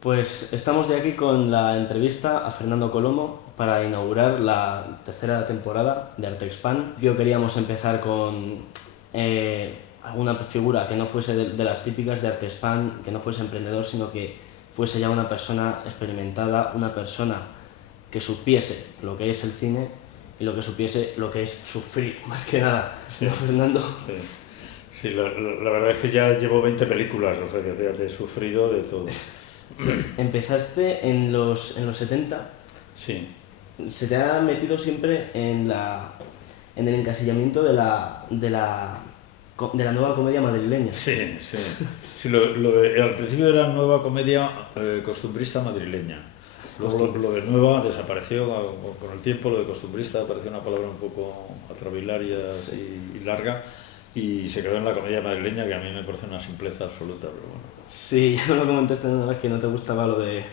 Pues estamos ya aquí con la entrevista a Fernando Colomo para inaugurar la tercera temporada de Artexpan. Yo queríamos empezar con alguna figura que no fuese de las típicas de Artexpan, que no fuese emprendedor, sino que fuese ya una persona experimentada, una persona que supiese lo que es el cine y lo que supiese lo que es sufrir, más que nada. Sí, ¿No, Fernando? sí. Sí, la verdad es que ya llevo 20 películas, o sea que fíjate, he sufrido de todo. Empezaste en los 70. Sí, Se te ha metido siempre en el encasillamiento de la nueva comedia madrileña. sí, sí. Sí, al principio era nueva comedia costumbrista madrileña. Luego lo de nueva desapareció con el tiempo, lo de costumbrista pareció una palabra un poco atrabilaria y larga, y se quedó en la comedia madrileña, que a mí me parece una simpleza absoluta, pero bueno. Sí, ya me lo comentaste una vez que no te gustaba lo de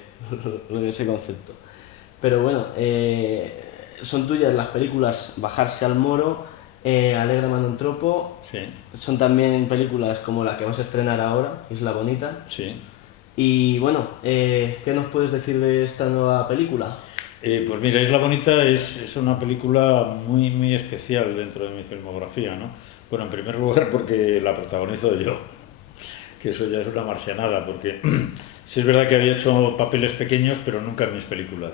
ese concepto. Pero bueno, son tuyas las películas Bajarse al Moro, Alegra Manontropo. Sí, Son también películas como la que vas a estrenar ahora, Isla Bonita. sí. Y bueno, ¿qué nos puedes decir de esta nueva película? Pues mira, Isla Bonita es una película muy, muy especial dentro de mi filmografía, ¿no? Bueno, en primer lugar porque la protagonizo yo, que eso ya es una marcianada, porque sí es verdad que había hecho papeles pequeños, pero nunca en mis películas.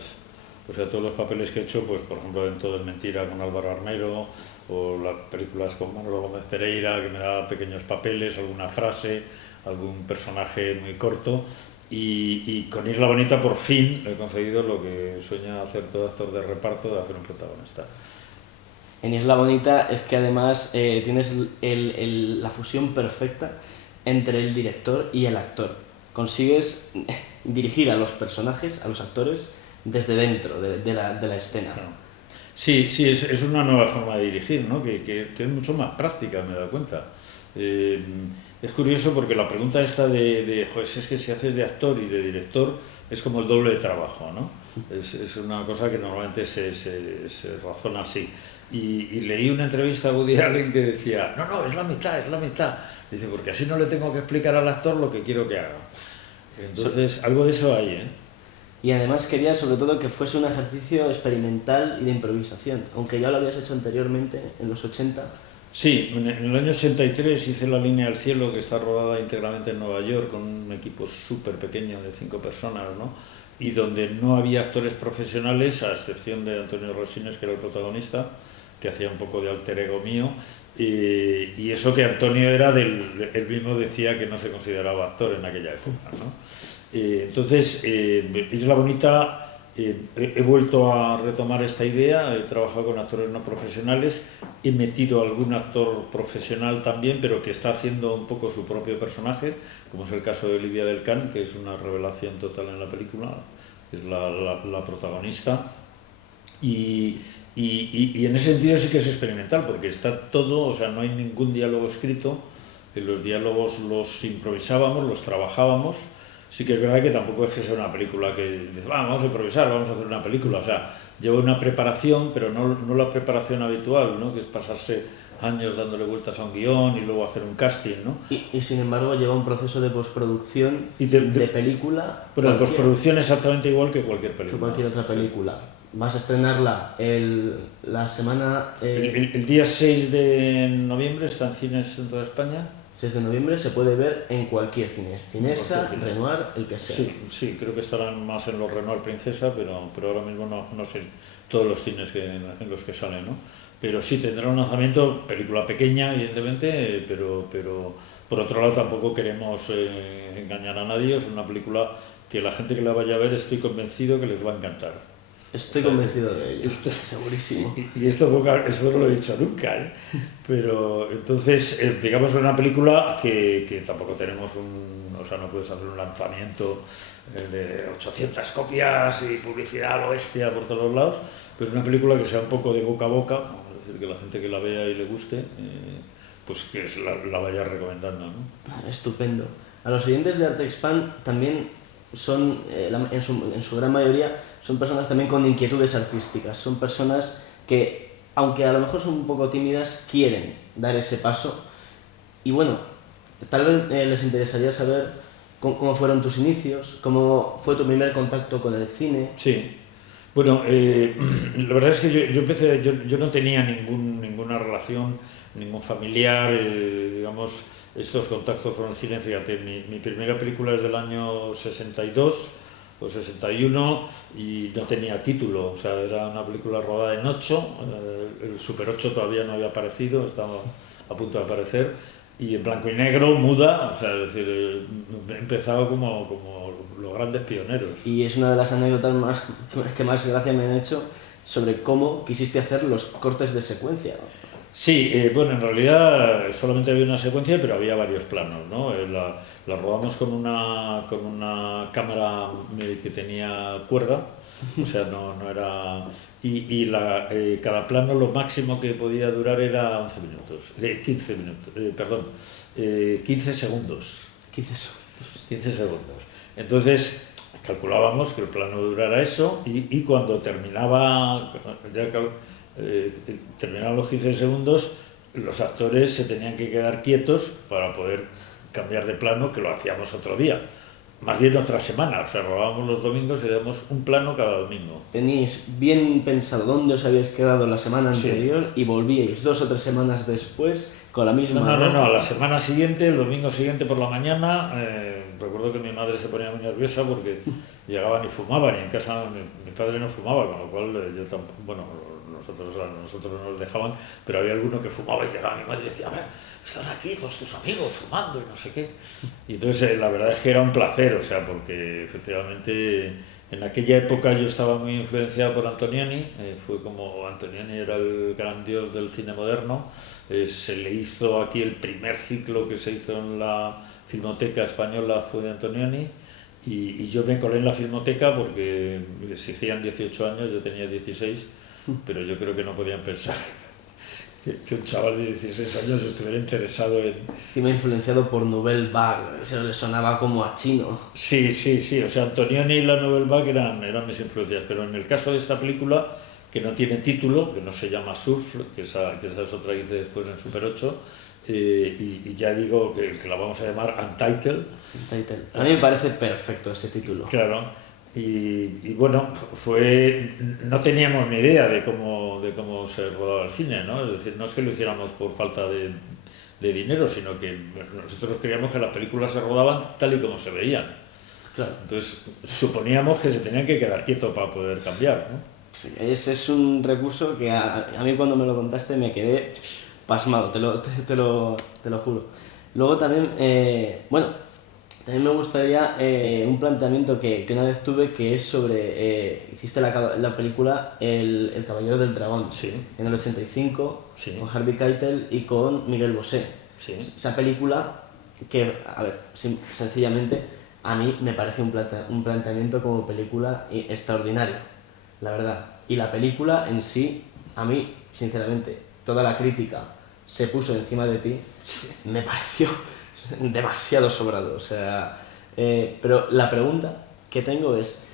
O sea, todos los papeles que he hecho, pues por ejemplo en Todo es Mentira con Álvaro Armero, o las películas con Manolo Gómez Pereira, que me da pequeños papeles, alguna frase, algún personaje muy corto. Y con Isla Bonita por fin he conseguido lo que sueña hacer todo actor de reparto, de hacer un protagonista. En Isla Bonita es que además tienes la fusión perfecta entre el director y el actor. Consigues dirigir a los personajes, a los actores, desde dentro de la escena. Claro. Sí, sí, es una nueva forma de dirigir, ¿no? Que es mucho más práctica, me he dado cuenta. Eh, es curioso porque la pregunta esta joder, si es que si haces de actor y de director es como el doble de trabajo, ¿no? Es una cosa que normalmente se razona así. Y leí una entrevista a Woody Allen que decía, no, no, es la mitad, es la mitad. Dice, porque así no le tengo que explicar al actor lo que quiero que haga. Entonces, algo de eso hay, ¿eh? Y además quería sobre todo que fuese un ejercicio experimental y de improvisación, aunque ya lo habías hecho anteriormente, en los 80. Sí, en el año 83 hice La Línea del Cielo, que está rodada íntegramente en Nueva York, con un equipo súper pequeño de 5 personas, ¿no? Y donde no había actores profesionales, a excepción de Antonio Resines, que era el protagonista, que hacía un poco de alter ego mío, y eso que Antonio era él mismo decía que no se consideraba actor en aquella época, ¿no? Entonces, Isla Bonita, he vuelto a retomar esta idea, he trabajado con actores no profesionales, he metido algún actor profesional también, pero que está haciendo un poco su propio personaje, como es el caso de Olivia del Can, que es una revelación total en la película, que es la protagonista. Y en ese sentido sí que es experimental, porque está todo, o sea, no hay ningún diálogo escrito, los diálogos los improvisábamos, los trabajábamos. Sí que es verdad que tampoco es que sea una película que dices, vamos a improvisar, vamos a hacer una película, o sea, lleva una preparación, pero no la preparación habitual, ¿no? Que es pasarse años dándole vueltas a un guión y luego hacer un casting, ¿no? Y sin embargo lleva un proceso de postproducción Y de película pero la postproducción es exactamente igual que cualquier película. que cualquier otra película. Sí. Vas a estrenarla la semana... El día 6 de noviembre está en cines en toda España. 6 de noviembre se puede ver en cualquier cine, Cinesa, Renoir, el que sea. Sí, sí, creo que estarán más en los Renoir Princesa, pero ahora mismo no sé todos los cines en los que salen, ¿no? Pero sí tendrá un lanzamiento, película pequeña, evidentemente, pero por otro lado tampoco queremos engañar a nadie, es una película que la gente que la vaya a ver estoy convencido que les va a encantar. Estoy convencido de ello, segurísimo. Y esto no lo he dicho nunca, ¿eh? Pero entonces, digamos, es una película que tampoco tenemos o sea, no puedes hacer un lanzamiento de 800 copias y publicidad a lo bestia por todos los lados, pero es una película que sea un poco de boca a boca, es decir, que la gente que la vea y le guste, pues que la vaya recomendando, ¿no? Estupendo. A los oyentes de Artexpan también son, en su gran mayoría, son personas también con inquietudes artísticas, son personas que, aunque a lo mejor son un poco tímidas, quieren dar ese paso. Y bueno, tal vez les interesaría saber cómo fueron tus inicios, cómo fue tu primer contacto con el cine. Sí. Bueno, la verdad es que yo empecé, yo no tenía ninguna relación, ningún familiar, digamos, estos contactos con el cine. Fíjate, mi primera película es del año 62 o 61 y no tenía título, o sea, era una película rodada en 8, el Super 8 todavía no había aparecido, estaba a punto de aparecer, y en blanco y negro, muda, o sea, es decir, he empezado como los grandes pioneros. Y es una de las anécdotas que más gracia me han hecho sobre cómo quisiste hacer los cortes de secuencia. Sí, bueno, en realidad solamente había una secuencia, pero había varios planos, ¿no? La rodamos con una cámara que tenía cuerda, o sea, no era... cada plano lo máximo que podía durar era 11 minutos, 15 minutos, perdón, 15 segundos. 15 segundos. 15 segundos. Entonces, calculábamos que el plano durara eso y cuando terminaban los 15 segundos, los actores se tenían que quedar quietos para poder cambiar de plano, que lo hacíamos otro día. Más bien otra semana, o sea, robábamos los domingos y dábamos un plano cada domingo. Teníais bien pensado dónde os habíais quedado la semana anterior y volvíais 2 o 3 semanas después con la misma... No, a la semana siguiente, el domingo siguiente por la mañana, recuerdo que mi madre se ponía muy nerviosa porque llegaban y fumaban, y en casa mi padre no fumaba, con lo cual yo tampoco, bueno, nosotros nos dejaban, pero había alguno que fumaba y llegaba mi madre y decía, a ver, están aquí todos tus amigos fumando y no sé qué. Y entonces la verdad es que era un placer, o sea, porque efectivamente en aquella época yo estaba muy influenciado por Antonioni, fue como Antonioni era el gran dios del cine moderno, se le hizo aquí el primer ciclo que se hizo en la Filmoteca Española fue de Antonioni, y yo me colé en la Filmoteca porque me exigían 18 años, yo tenía 16, pero yo creo que no podían pensar que un chaval de 16 años estuviera interesado en... Encima influenciado por Nouvelle Vague, eso le sonaba como a chino. Sí, o sea, Antonioni y la Nouvelle Vague eran mis influencias, pero en el caso de esta película, que no tiene título, que no se llama Souffle, que esa es otra que hice después en Super 8, y ya digo que la vamos a llamar Untitled. A mí me parece perfecto ese título. Claro. Y bueno, no teníamos ni idea de cómo se rodaba el cine, ¿no? Es decir, no es que lo hiciéramos por falta de dinero, sino que nosotros creíamos que las películas se rodaban tal y como se veían. Claro. Entonces, suponíamos que se tenían que quedar quietos para poder cambiar, ¿no? Sí, ese es un recurso que a mí cuando me lo contaste me quedé pasmado, te lo juro. Luego también, también me gustaría un planteamiento que una vez tuve, que es sobre... hiciste la película El Caballero del Dragón, sí, en el 85, sí, con Harvey Keitel y con Miguel Bosé. Sí. Esa película que, a ver, sencillamente, a mí me parece un planteamiento como película extraordinario, la verdad. Y la película en sí, a mí, sinceramente, toda la crítica se puso encima de ti, me pareció demasiado sobrado, o sea, pero la pregunta que tengo es,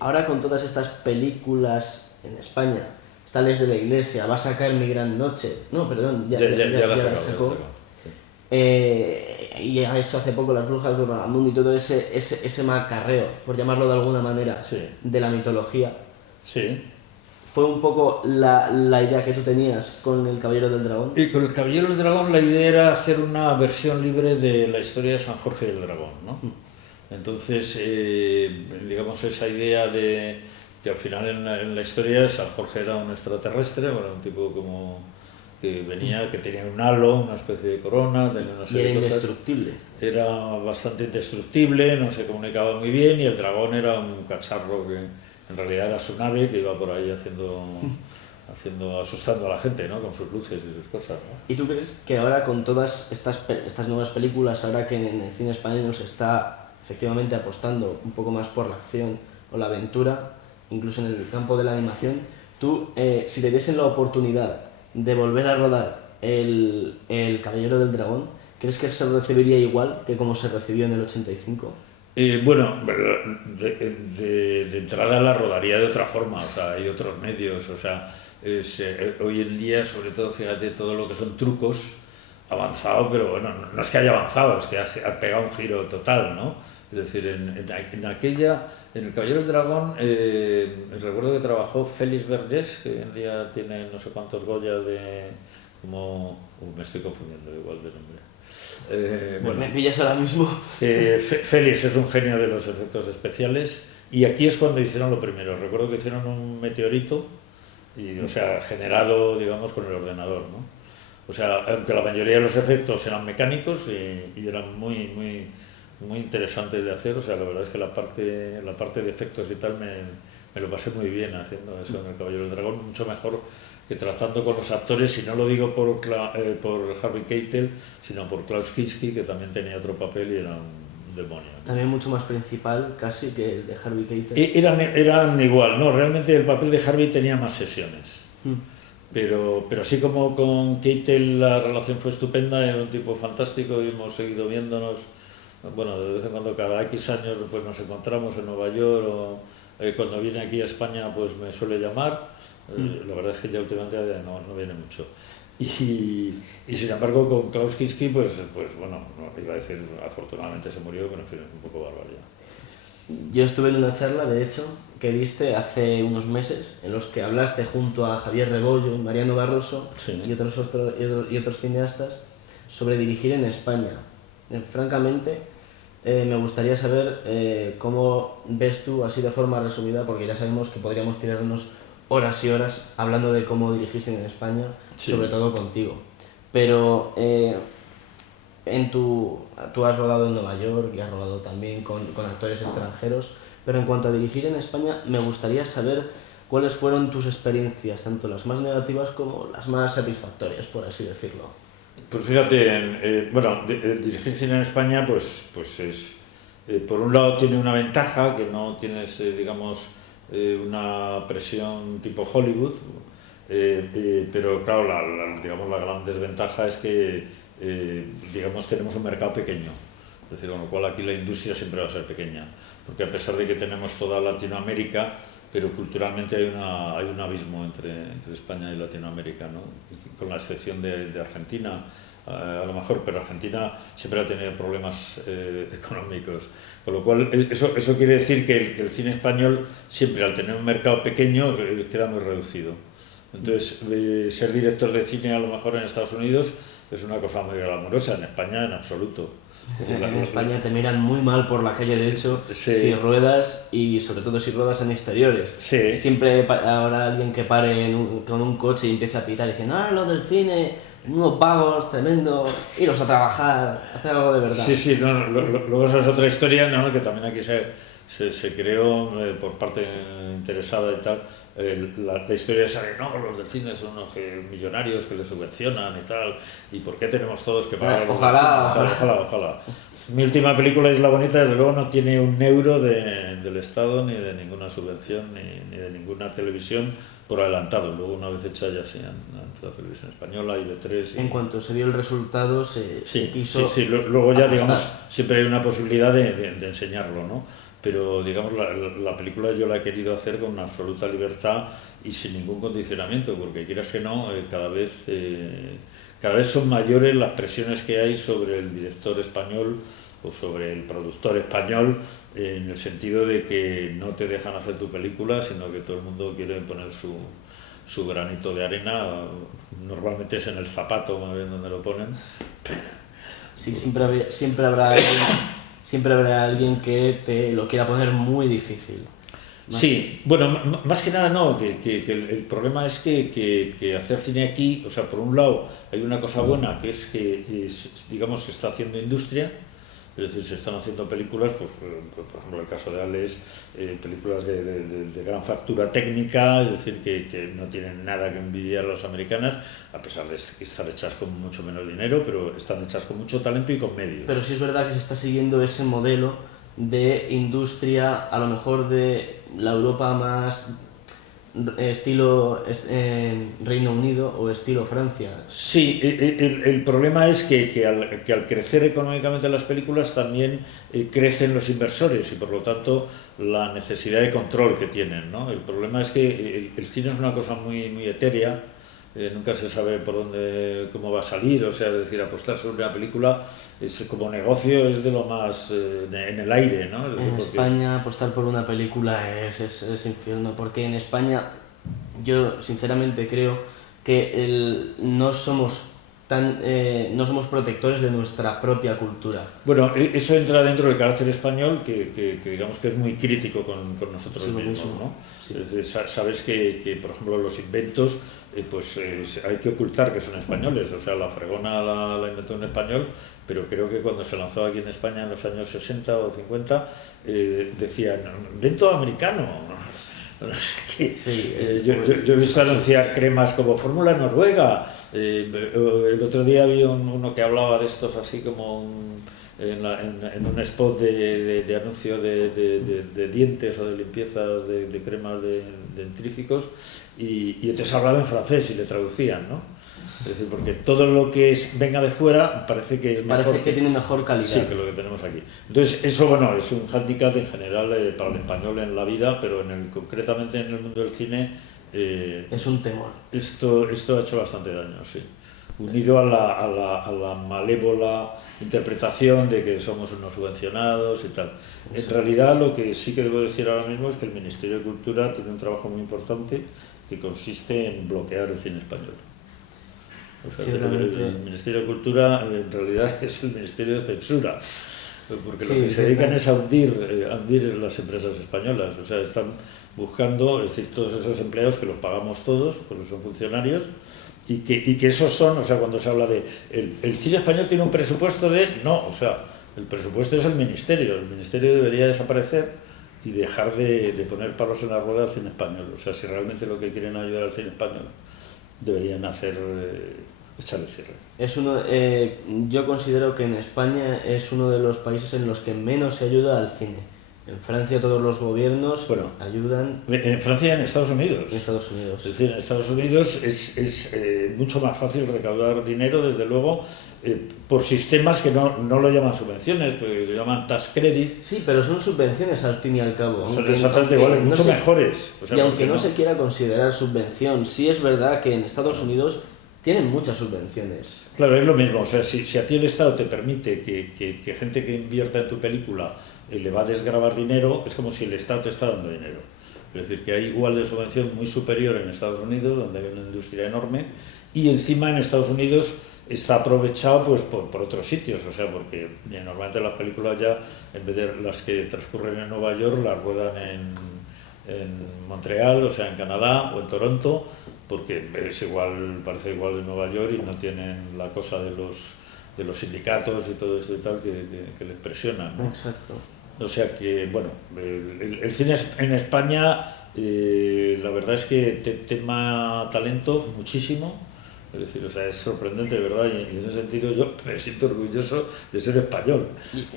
ahora con todas estas películas en España, está Les de la Iglesia, va a sacar Mi Gran Noche, no, perdón, ya la sacó, y ha hecho hace poco Las Brujas de Urragamundo y todo ese macarreo, por llamarlo de alguna manera, sí, de la mitología. Sí. ¿Fue un poco la idea que tú tenías con El Caballero del Dragón? Y con El Caballero del Dragón la idea era hacer una versión libre de la historia de San Jorge del Dragón, ¿no? Entonces, digamos, esa idea de que al final en la historia San Jorge era un extraterrestre, bueno, un tipo como que venía, que tenía un halo, una especie de corona, tenía una serie y era de cosas. Indestructible. Era bastante indestructible, no se comunicaba muy bien, y el dragón era un cacharro que en realidad era su nave, que iba por ahí asustando a la gente, ¿no? Con sus luces y sus cosas, ¿no? ¿Y tú crees que ahora con todas estas nuevas películas, ahora que en el cine español se está efectivamente apostando un poco más por la acción o la aventura, incluso en el campo de la animación, tú, si te diesen la oportunidad de volver a rodar el Caballero del Dragón, ¿crees que se recibiría igual que como se recibió en el 85? Bueno, de entrada la rodaría de otra forma, o sea, hay otros medios, o sea, hoy en día, sobre todo, fíjate, todo lo que son trucos, avanzado, pero bueno, no es que haya avanzado, es que ha pegado un giro total, ¿no? Es decir, en aquella, en El Caballero del Dragón, recuerdo que trabajó Félix Vergés, que hoy en día tiene no sé cuántos Goya como... me estoy confundiendo igual de nombre. Me pillas ahora mismo. Félix es un genio de los efectos especiales, y aquí es cuando hicieron lo primero. Recuerdo que hicieron un meteorito, o sea, generado, digamos, con el ordenador, ¿no? O sea, aunque la mayoría de los efectos eran mecánicos y eran muy interesantes de hacer, o sea, la verdad es que la parte de efectos y tal me lo pasé muy bien haciendo eso en El Caballero del Dragón, mucho mejor que tratando con los actores, y no lo digo por Harvey Keitel, sino por Klaus Kinski, que también tenía otro papel y era un demonio. También mucho más principal casi que el de Harvey Keitel. Eran igual, no, realmente el papel de Harvey tenía más sesiones. Pero así como con Keitel la relación fue estupenda, era un tipo fantástico y hemos seguido viéndonos. Bueno, de vez en cuando, cada X años, pues nos encontramos en Nueva York, o cuando viene aquí a España pues me suele llamar. La verdad es que ya últimamente no viene mucho. Y sin embargo con Klaus Kinski, pues bueno, no iba a decir afortunadamente se murió, pero en fin, es un poco barbaridad. Yo estuve en una charla, de hecho, que diste hace unos meses, en los que hablaste junto a Javier Rebollo y Mariano Barroso, Sí. y otros cineastas sobre dirigir en España. Francamente, me gustaría saber cómo ves tú, así de forma resumida, porque ya sabemos que podríamos tirarnos horas y horas hablando de cómo dirigiste en España, Sí. sobre todo contigo. Pero tú has rodado en Nueva York y has rodado también con actores extranjeros, pero en cuanto a dirigir en España, me gustaría saber cuáles fueron tus experiencias, tanto las más negativas como las más satisfactorias, por así decirlo. Pues fíjate, dirigir cine en España, pues es, por un lado tiene una ventaja, que no tienes, digamos, una presión tipo Hollywood, pero claro, digamos, la gran desventaja es que, digamos, tenemos un mercado pequeño, es decir, con lo cual aquí la industria siempre va a ser pequeña, porque a pesar de que tenemos toda Latinoamérica, pero culturalmente hay un abismo entre España y Latinoamérica, ¿no? Con la excepción de Argentina, a lo mejor, pero Argentina siempre ha tenido problemas económicos, con lo cual eso quiere decir que el cine español siempre, al tener un mercado pequeño, queda muy reducido. Entonces, ser director de cine a lo mejor en Estados Unidos es una cosa muy glamurosa, en España en absoluto. En España te miran muy mal por la calle, de hecho, sí. Si ruedas, y sobre todo si ruedas en exteriores. Sí. Siempre habrá alguien que pare con un coche y empiece a pitar y dice, no, los del cine, unos vagos, tremendo, iros a trabajar, hacer algo de verdad. Sí, no, luego esa es otra historia, ¿no? Que también aquí se creó por parte interesada y tal. La historia esa de, no, los del cine son unos millonarios que les subvencionan y tal, y por qué tenemos todos que pagar. Ojalá. Mi última película, Isla Bonita, desde luego no tiene un euro del Estado, ni de ninguna subvención, ni de ninguna televisión por adelantado. Luego, una vez hecha, ya sí, ante la televisión española y de tres. En cuanto se vio el resultado, se quiso. Sí, luego ya, apostar. Digamos, siempre hay una posibilidad de enseñarlo, ¿no? Pero, digamos, la película yo la he querido hacer con absoluta libertad y sin ningún condicionamiento, porque quieras que no, cada vez son mayores las presiones que hay sobre el director español o sobre el productor español, en el sentido de que no te dejan hacer tu película, sino que todo el mundo quiere poner su granito de arena. Normalmente es en el zapato, más bien, donde lo ponen. Sí, siempre habrá alguien que te lo quiera poner muy difícil. Sí, bueno, más que nada no, que el problema es que hacer cine aquí, o sea, por un lado hay una cosa buena, que es que, digamos, se está haciendo industria, es decir, se están haciendo películas, pues por ejemplo, el caso de Alex, películas de gran factura técnica, es decir, que no tienen nada que envidiar a las americanas, a pesar de estar hechas con mucho menos dinero, pero están hechas con mucho talento y con medios. Pero sí es verdad que se está siguiendo ese modelo de industria, a lo mejor de la Europa más estilo Reino Unido o estilo Francia. Sí, el problema es que al crecer económicamente las películas también crecen los inversores y por lo tanto la necesidad de control que tienen, ¿no? El problema es que el cine es una cosa muy etérea, nunca se sabe por dónde, cómo va a salir, o sea, es decir, apostar sobre una película es como negocio, es de lo más en el aire, ¿no? Es decir, En porque... España apostar por una película es infierno, porque en España yo sinceramente creo que no somos no somos protectores de nuestra propia cultura. Bueno, eso entra dentro del carácter español que digamos que es muy crítico con nosotros Sí, mismos, mismo. ¿no? Sí. Es decir, sabes que, por ejemplo, los inventos, hay que ocultar que son españoles, o sea, la fregona la inventó un español, pero creo que cuando se lanzó aquí en España en los años 60 o 50, decían, invento americano. No sé qué. Sí, yo he visto anunciar cremas como Fórmula Noruega. El otro día vi uno que hablaba de estos así como en un spot de anuncio de dientes o de limpiezas de cremas de dentríficos y entonces hablaba en francés y le traducían, ¿no? Es decir, porque todo lo que venga de fuera parece que es mejor. Parece que tiene mejor calidad. Sí, que lo que tenemos aquí. Entonces, eso, bueno, es un hándicap en general para el español en la vida, pero concretamente en el mundo del cine... es un temor. Esto ha hecho bastante daño, sí. Unido a la malévola interpretación de que somos unos subvencionados y tal. En realidad, lo que sí que debo decir ahora mismo es que el Ministerio de Cultura tiene un trabajo muy importante que consiste en bloquear el cine español. O sea, el Ministerio de Cultura en realidad es el Ministerio de Censura, porque lo que se dedican es a hundir las empresas españolas. O sea, están buscando, es decir, todos esos empleados que los pagamos todos, porque son funcionarios, y que esos son, o sea, cuando se habla de el cine español tiene un presupuesto no, o sea, el presupuesto es el ministerio debería desaparecer y dejar de poner palos en la rueda al cine español. O sea, si realmente lo que quieren ayudar al cine español, deberían echarle cierre. Yo considero que en España es uno de los países en los que menos se ayuda al cine. En Francia todos los gobiernos ayudan. En Francia y en Estados Unidos. En Estados Unidos. Es decir, en Estados Unidos es mucho más fácil recaudar dinero, desde luego, por sistemas que no lo llaman subvenciones, porque lo llaman tax credit. Sí, pero son subvenciones al fin y al cabo. Son exactamente iguales, mucho mejores. O sea, y aunque no se quiera considerar subvención, sí es verdad que en Estados Unidos tienen muchas subvenciones. Claro, es lo mismo. O sea, si a ti el Estado te permite que gente que invierta en tu película le va a desgravar dinero, es como si el Estado te está dando dinero. Es decir, que hay igual de subvención muy superior en Estados Unidos, donde hay una industria enorme, y encima en Estados Unidos está aprovechado pues por otros sitios, o sea, porque normalmente las películas ya, en vez de las que transcurren en Nueva York, las ruedan en Montreal, o sea, en Canadá o en Toronto, porque parece igual en Nueva York y no tienen la cosa de los sindicatos y todo esto y tal que les presionan, ¿no? Exacto. O sea que, bueno, el cine en España, la verdad es que tema talento, muchísimo. Es decir, o sea, es sorprendente, ¿verdad? Y en ese sentido yo me siento orgulloso de ser español.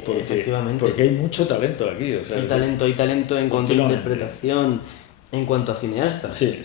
Efectivamente. Porque hay mucho talento aquí. O sea, hay talento en cuanto a interpretación, en cuanto a cineastas. Sí.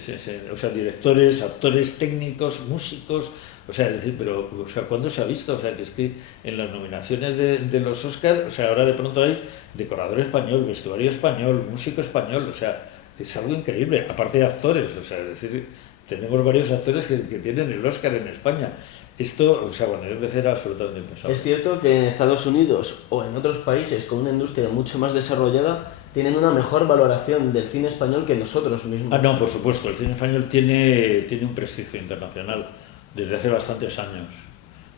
O sea, directores, actores, técnicos, músicos. O sea, es decir, pero, o sea, ¿cuándo se ha visto? O sea, que es que en las nominaciones de los Oscars, o sea, ahora de pronto hay decorador español, vestuario español, músico español, o sea, es algo increíble, aparte de actores, o sea, es decir, tenemos varios actores que tienen el Oscar en España. Esto, o sea, bueno, yo empecé era absolutamente impensable. Es cierto que en Estados Unidos o en otros países con una industria mucho más desarrollada tienen una mejor valoración del cine español que nosotros mismos. Ah, no, por supuesto, el cine español tiene un prestigio internacional desde hace bastantes años.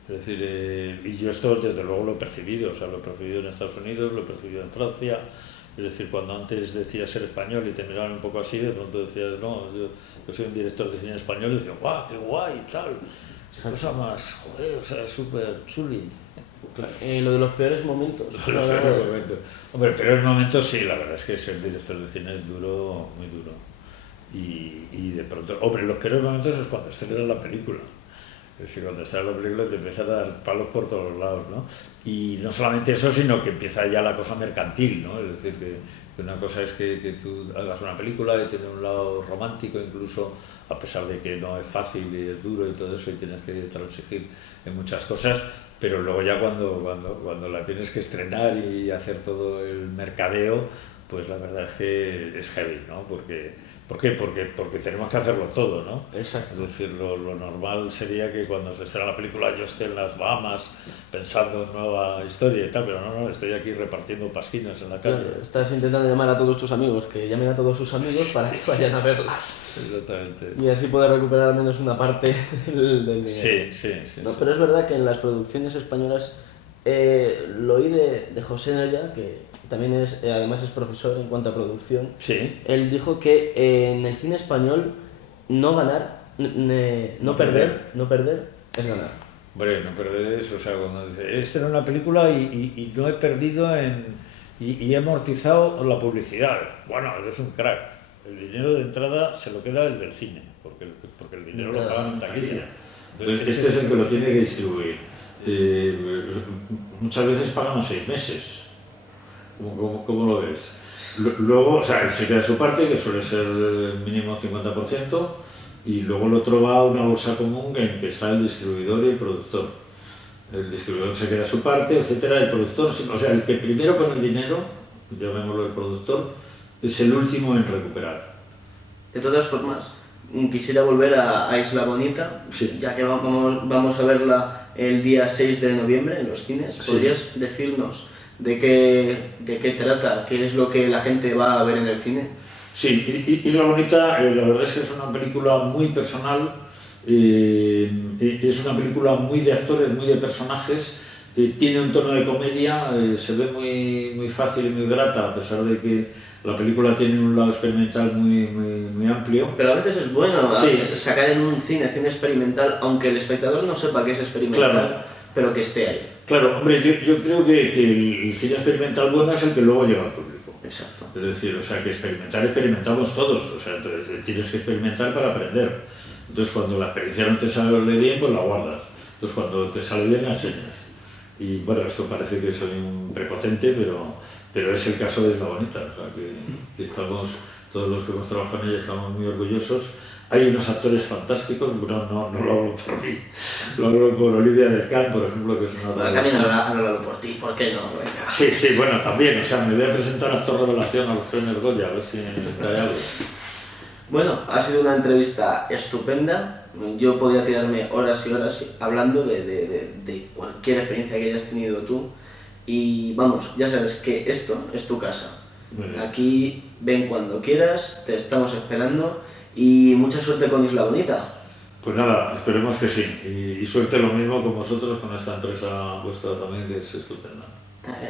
Es decir, y yo esto desde luego lo he percibido, o sea, lo he percibido en Estados Unidos, lo he percibido en Francia. Es decir, cuando antes decías ser español y te miraban un poco así, de pronto decías, no, yo soy un director de cine español, y decías, guau, qué guay y tal, qué cosa más, joder, o sea, súper chuli. Claro. Lo de los peores momentos. Los peores momentos. Hombre, peores momentos sí, la verdad es que ser director de cine es duro, muy duro. Y de pronto, hombre, los peores momentos es cuando estrenas la película. Es decir, cuando estás en la película te empieza a dar palos por todos lados, ¿no? Y no solamente eso, sino que empieza ya la cosa mercantil, ¿no? Es decir, que una cosa es que tú hagas una película y tiene un lado romántico incluso, a pesar de que no es fácil y es duro y todo eso y tienes que transigir en muchas cosas, pero luego ya cuando la tienes que estrenar y hacer todo el mercadeo, pues la verdad es que es heavy, ¿no? ¿Por qué? Porque tenemos que hacerlo todo, ¿no? Exacto. Es decir, lo normal sería que cuando se estrena la película yo esté en las Bahamas pensando en nueva historia y tal, pero no, estoy aquí repartiendo pasquinas en la calle. Estás intentando llamar a todos tus amigos, que llamen a todos sus amigos para que vayan a verla. Exactamente. Y así poder recuperar al menos una parte del dinero. Sí. No, pero es verdad que en las producciones españolas lo oí de José Noya, que también además es profesor en cuanto a producción. Sí. Él dijo que en el cine español no ganar, no perder es ganar. Hombre, no perder eso, o sea, cuando dice, esta era una película y no he perdido y he amortizado la publicidad. Bueno, eres un crack. El dinero de entrada se lo queda el del cine, porque el dinero lo pagan en taquilla. Entonces, Este es el que lo tiene que distribuir. Muchas veces pagan a 6 meses. ¿Cómo lo ves? Luego, o sea, él se queda su parte, que suele ser mínimo 50%, y luego el otro va a una bolsa común en que está el distribuidor y el productor. El distribuidor se queda su parte, etcétera. El productor, o sea, el que primero pone el dinero, llamémoslo el productor, es el último en recuperar. De todas formas, quisiera volver a Isla Bonita, Sí. ya que vamos a verla el día 6 de noviembre en los cines. Sí. ¿Podrías decirnos de qué trata, qué es lo que la gente va a ver en el cine? Sí, Isla Bonita, la verdad es que es una película muy personal, es una película muy de actores, muy de personajes, tiene un tono de comedia, se ve muy fácil y muy grata, a pesar de que la película tiene un lado experimental muy amplio. Pero a veces es bueno Sí. sacar en un cine experimental, aunque el espectador no sepa que es experimental, Claro. pero que esté ahí. Claro, hombre, yo creo que el cine experimental bueno es el que luego llega al público. Exacto. Es decir, o sea, que experimentamos todos, o sea, entonces tienes que experimentar para aprender. Entonces, cuando la experiencia no te sale bien, pues la guardas. Entonces, cuando te sale bien, la enseñas. Y bueno, esto parece que soy un prepotente, pero es el caso de Isla Bonita, o sea, que estamos, todos los que hemos trabajado en ella estamos muy orgullosos. Hay unos actores fantásticos, no lo hablo por mí, lo hablo por Olivia del Can, por ejemplo, que es una... También hablarlo por ti, ¿por qué no? Venga. Sí, bueno, también, o sea, me voy a presentar actor revelación a los premios Goya, a ver si hay algo. Bueno, ha sido una entrevista estupenda. Yo podría tirarme horas y horas hablando de cualquier experiencia que hayas tenido tú. Y vamos, ya sabes que esto es tu casa. Aquí ven cuando quieras, te estamos esperando y mucha suerte con Isla Bonita. Pues nada, esperemos que sí. Y suerte lo mismo con vosotros, con esta empresa vuestra también, que es estupenda.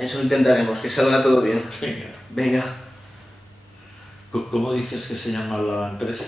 Eso intentaremos, que salga todo bien. Venga. Venga. ¿Cómo dices que se llama la empresa?